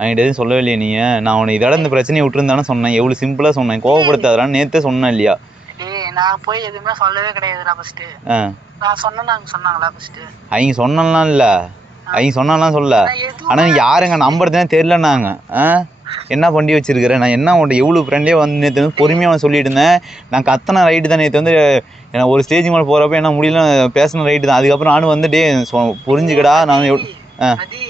என்கிட்ட எதுவும் சொல்லவே இல்லையா நீ? நான் உனக்கு இதோட இந்த பிரச்சனையை விட்டுருந்தானே சொன்னேன். எவ்வளவு சிம்பிளா சொன்னேன், கோவப்படுத்தாதான் நேத்தே சொன்னேன் இல்லையா? நான் போய் எதுவுமே சொல்லவே கிடையாதுடா ஃபர்ஸ்ட். நான் சொன்னேன்னா சொன்னாங்களா ஃபர்ஸ்ட்? அவங்க சொன்னலாம் இல்ல, அவங்க சொன்னாலாம் சொல்ல. ஆனா நீ யாருங்க நம்பர் தானே தெரியலன்னாங்க. என்ன பண்ணி வச்சிருக்கிறேன் நான்? என்ன உன்ட்ட எவ்வளோ ஃப்ரெண்ட்லேயே வந்து நேற்று வந்து பொறுமையாக சொல்லிட்டு இருந்தேன். நான் கத்தனை ரைட்டு தான் நேற்று வந்து. ஏன்னா ஒரு ஸ்டேஜ் மேலே போகிறப்ப என்ன முடியல, பேசின ரைட்டு தான். அதுக்கப்புறம் நானும் வந்துட்டு புரிஞ்சுக்கடா நான்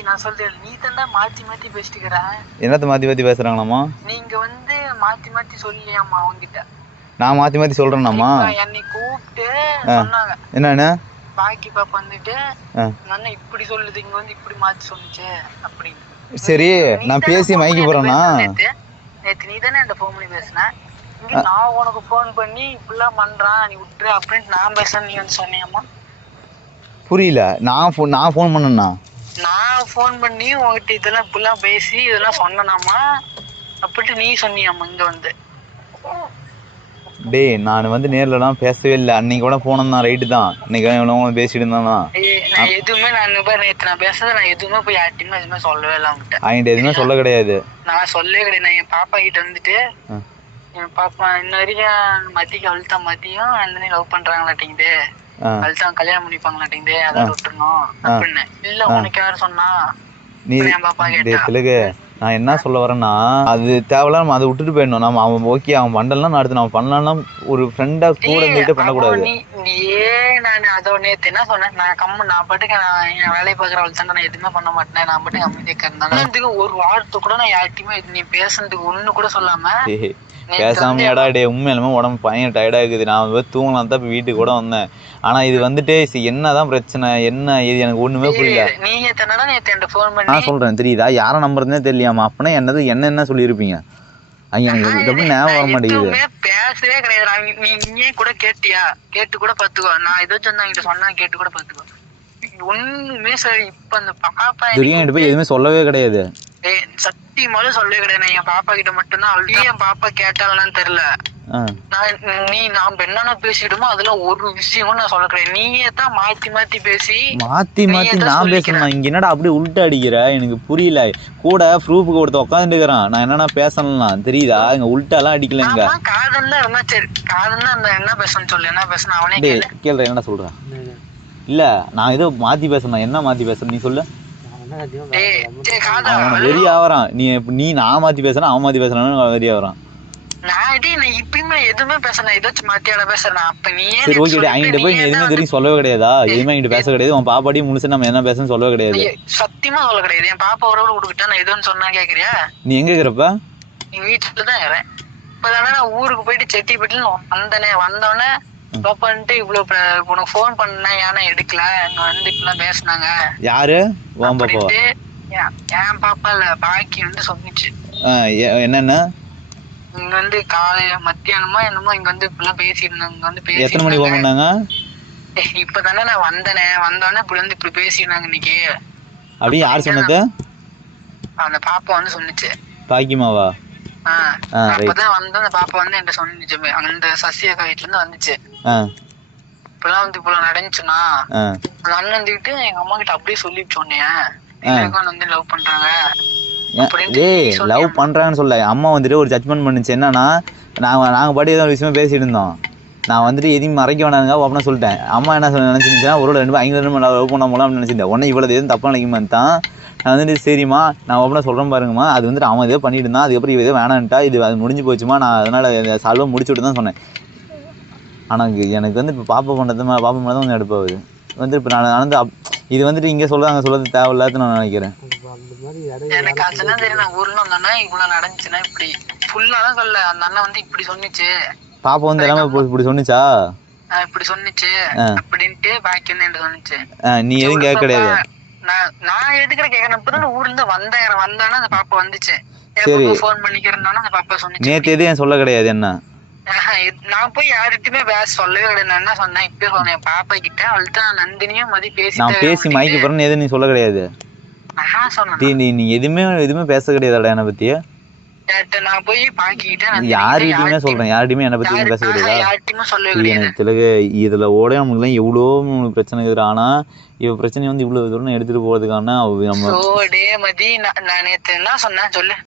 நான் சொல்றேன். நீ தாண்டா மாத்தி மாத்தி பேசிட்டுக்கிற. என்னத்த மாற்றி மாற்றி பேசுகிறாங்களாம்மா? நீங்க வந்து மாத்தி மாத்தி சொல்லியாமா அவங்ககிட்ட? நான் மாற்றி மாற்றி சொல்கிறேன்னாம்மா? என்னை கூப்பிட்டு சொன்னாங்க என்னன்னு, பாக்கி பாப்பா வந்துட்டு நான் இப்படி சொல்லுது, இங்க வந்து இப்படி மாத்தி சொல்லுச்சு அப்படின்னு. சரி நான் பேசி மைக்கி போறேன்னா? நேத்து நீ தானே என்கிட்ட ஃபோன் பண்ணி பேசின. இங்க நான் உனக்கு ஃபோன் பண்ணி இப்படிலாம் பண்றான் நீ விட்டுரு அப்படின்ட்டு நான் பேசுறேன். நீ வந்து சொன்னியம்மா? புரியல. நான் ஃபோன் பண்ணேன்னா? நான் ஃபோன் பண்ணி உங்ககிட்ட இதெல்லாம் இப்படிலாம் பேசி இதெல்லாம் சொன்னனாமா அப்படின்ட்டு நீ சொன்னியாமா இங்க வந்து? டேய் நான் வந்து நேர்லலாம் பேசவே இல்லை. அன்னைக்கு கூட போனோம் தான், ரைட்டு தான். இன்னைக்கு பேசிட்டு இருந்தானா? நான் எதுவுமே நேற்று நான் பேசுறத நான் எதுவுமே போய் யார்ட்டையுமே எதுவுமே சொல்லவே இல்லை. அவன்கிட்ட எதுவுமே சொல்ல கிடையாது. நான் சொல்லவே கிடையாது. நான் என் பாப்பா கிட்ட வந்துட்டு என் பாப்பா இன்ன வரைக்கும் மதிக்கு அழுத்தம் மதியம் அந்த லவ் பண்றாங்களாட்டிங்குது, அழுத்தம் கல்யாணம் பண்ணிப்பாங்களாட்டிங்குது, அதை விட்டுருணும் அப்படின்னு. இல்ல உனக்கு யாரு சொன்னா? நீ என் பாப்பா கேட்டா. நான் என்ன சொல்ல வரேன்னா, அது தேவையில்ல, நம்ம அதை விட்டுட்டு போயிடணும். நம்ம அவன் ஓகே அவன் பண்ணலாம், அடுத்து நம்ம பண்ணலாம். ஒரு ஃப்ரெண்டா கூட இருந்துட்டு பண்ணக்கூடாது. நான் அதோட நேத்து என்ன சொன்னேன், நான் பாட்டுக்கு நான் என் வேலையை பாக்குறவள் தானே, நான் எதுவுமே பண்ண மாட்டேன், நான் பாட்டுக்கு அமைதியா இருந்தாலும் ஒரு வார்த்தை கூட நான் யார்ட்டையுமே நீ பேசுறதுக்கு ஒண்ணு கூட சொல்லாம பேசாமையாடா டே? உண்மையிலுமே உடம்பு பையன் டயர்டா இருக்குது. நான் போய் தூங்கலாம் தான் இப்ப வீட்டுக்கு கூட வந்தேன். ஆனா இது வந்துட்டு என்னதான் பிரச்சனை, என்ன இது எனக்கு ஒண்ணுமே புரியல. நீங்க தன்னடா நேத்து என்கிட்ட ஃபோன் பண்ணி நான் சொல்றேன் தெரியுதா, யாரை நம்புறதுனே தெரியலையாமா? அப்பனா என்ன சொல்லியிருப்பீங்க? எனக்கு ஞாபகம் வர மாட்டேங்குது. பேசவே கிடையாது. நீ இங்கே கூட கேட்டியா? கேட்டு கூட பாத்துக்கோ. நான் ஏதோ சொன்னா சொன்னா கேட்டு கூட பாத்துக்கோ. ஒண்ணுமே சரி. இப்ப அந்த பாப்பா போய் எதுவுமே சொல்லவே கிடையாது. சத்தியமால சொல்லவே கிடையாது. நான் என் பாப்பா கிட்ட மட்டும்தான். அவள்கிட்ட என் பாப்பா கேட்டாலும் தெரியல. நான் என்னென்ன பேசிடுமோ அதுல ஒரு விஷயமும் நான் சொல்ல கிடையாது. நீயே தான் மாத்தி மாத்தி பேசி நான் பேசணும். இங்க என்னடா அப்படியே உள்ட்ட அடிக்கிற? எனக்கு புரியல. கூட ப்ரூஃபுக்கு ஒருத்த உட்காந்துட்டு இருக்கிறான். நான் என்னன்னா பேசலாம் தெரியுதா? இங்க உள்ட்டாலாம் அடிக்கலங்க. காதல்னா இருந்தா சரி, காதல்னா என்ன பேசணும்னு சொல்லு. என்ன பேசணும் அவனே கேள்ற. என்னடா சொல்றேன்? இல்ல நான் ஏதோ மாத்தி பேசணும். என்ன மாத்தி பேசுற நீ சொல்லு. வெறி ஆவறான். நீ நான் மாத்தி பேசுறேன், அவன் மாத்தி பேசுறான்னு வெறி ஆவறான். எதுவுமே பேசுறேன், ஏதாச்சும் மாத்தியால பேசுறேன். அப்ப நீ அவங்கிட்ட போய் நீ எதுவுமே தெரியும் சொல்லவே கிடையாதா? எதுவுமே என்கிட்ட பேச கிடையாது. உன் பாப்பாடியும் முழுசு நம்ம என்ன பேசணும்னு சொல்லவே கிடையாது. சத்தியமா சொல்ல கிடையாது. என் பாப்பா உறவு கொடுக்கிட்டா நான் எதுன்னு சொன்னா கேக்குறியா? நீ எங்க இருக்கிறப்ப? எங்க வீட்டுலதான் இருக்கிறேன். இப்பதானே நான் ஊருக்கு போயிட்டு செட்டிப்பட்டில வந்தோடனே பாப்பான்ட்டு இவ்வளவு உனக்கு போன் பண்ண ஏன்னா எடுக்கல, அங்க வந்து இப்பெல்லாம் பேசினாங்க. யாரு? என் பாப்பா இல்ல, பாக்கி வந்து சொன்னிச்சு. என்னன்னா இங்க வந்து காலையில மத்தியானமா என்னமோ இங்க வந்து இப்பெல்லாம் பேசிருந்தாங்க. இங்க வந்து பேசி எத்தனை மணிக்கு போன் பண்ணாங்க? இப்பதானே நான் வந்தோடனே இப்படி வந்து இப்படி பேசிருந்தாங்க இன்னைக்கு. அப்படி யார் சொன்னது? அந்த பாப்பா வந்து சொன்னிச்சு. பாக்கிமாவா? அப்பதான் வந்து அந்த பாப்பா வந்து என்கிட்ட சொன்னிச்சு. அந்த சசி அக்கா வீட்டுல இருந்து வந்துச்சு. இப்பெல்லாம் வந்து இவ்வளவு நடந்துச்சுன்னா அந்த அண்ணன் வந்துட்டு எங்க அம்மா கிட்ட அப்படியே சொல்லிட்டு சொன்னேன் வந்து லவ் பண்றாங்க. லவ் பண்றாங்கன்னு சொல்ல அம்மா வந்துட்டு ஒரு ஜட்மெண்ட் பண்ணுச்சு. என்னன்னா நாங்க பாட்டு ஏதோ விஷயமா பேசிட்டு இருந்தோம். நான் வந்துட்டு எதையும் மறைக்க வேணாங்க அப்படின்னு சொல்லிட்டேன். அம்மா என்ன நினைச்சிருந்துச்சுன்னா ஒரு 2 லவ் பண்ண போலாம் அப்படின்னு நினைச்சிருந்தேன். உடனே இவ்வளவு எதுவும் தப்பா நினைக்குமா தான் நான் வந்துட்டு சரிம்மா நான் ஒப்பனா சொல்றேன் பாருங்கம்மா, அது வந்துட்டு அவன் ஏதோ பண்ணிட்டு இருந்தான், அதுக்கப்புறம் இவ ஏதோ வேணான்ட்டா, இது அது முடிஞ்சு போச்சுமா, நான் அதனால சால்வா முடிச்சுட்டு தான் சொன்னேன். ஆனா எனக்கு வந்து இப்போ பாப்பா மேலே தான் கொஞ்சம் எடுப்பாகுது. வந்து இப்போ நான் வந்து இது வந்துட்டு இங்கே அங்கே சொல்றது தேவையில்லாத நான் நினைக்கிறேன். எனக்கு அதெல்லாம் தெரியும். நான் ஊர்ல வந்தோன்னா இவ்வளவு நடந்துச்சுன்னா இப்படி ஃபுல்லாதான் சொல்ல. அந்த அண்ணன் வந்து இப்படி சொன்னிச்சு. பாப்பா வந்து எல்லாமே இப்படி சொன்னிச்சா? இப்படி சொன்னிச்சு அப்படின்ட்டு பாக்கி வந்து என்கிட்ட சொன்னிச்சு. நீ எதுவும் கேட்க கிடையாது. நான் எதுக்கிற கேட்கறேன். இப்பதான் ஊர்ல இருந்து வந்தானே அந்த பாப்பா வந்துச்சு. போன் பண்ணிக்கிறேன்னா அந்த பாப்பா சொன்னிச்சு. நேத்து எதுவும் சொல்ல கிடையாது. என்ன நான் போய் யார்கிட்டயுமே சொல்லவே கிடையாது. நான் என்ன சொன்னேன் இப்ப சொன்னேன் பாப்பா கிட்ட. அவள்கிட்ட நந்தினியும் மதி நான் பேசி மைக்கு போறேன்னு எதுவும் நீ சொல்ல கிடையாது. நான் சொன்னேன் நீ எதுவுமே பேச கிடையாதுடா என்னை பத்தி. நான் போய் பாக்கிட்டேன். யார்கிட்டயுமே சொல்றேன், யார்கிட்டயுமே என்னை பத்தி பேச கிடையாது. யார்கிட்டயுமே சொல்லவே கிடையாது. எனக்கு இதுல ஓடையவங்களுக்குலாம் எவ்வளோ பிரச்சனை இருக்குது. ஆனா இவ பிரச்சனையை வந்து இவ்வளவு தூரம் எடுத்துட்டு போறதுக்கான நம்ம மதி நான் நேத்து என்ன சொன்னேன் சொல்லு.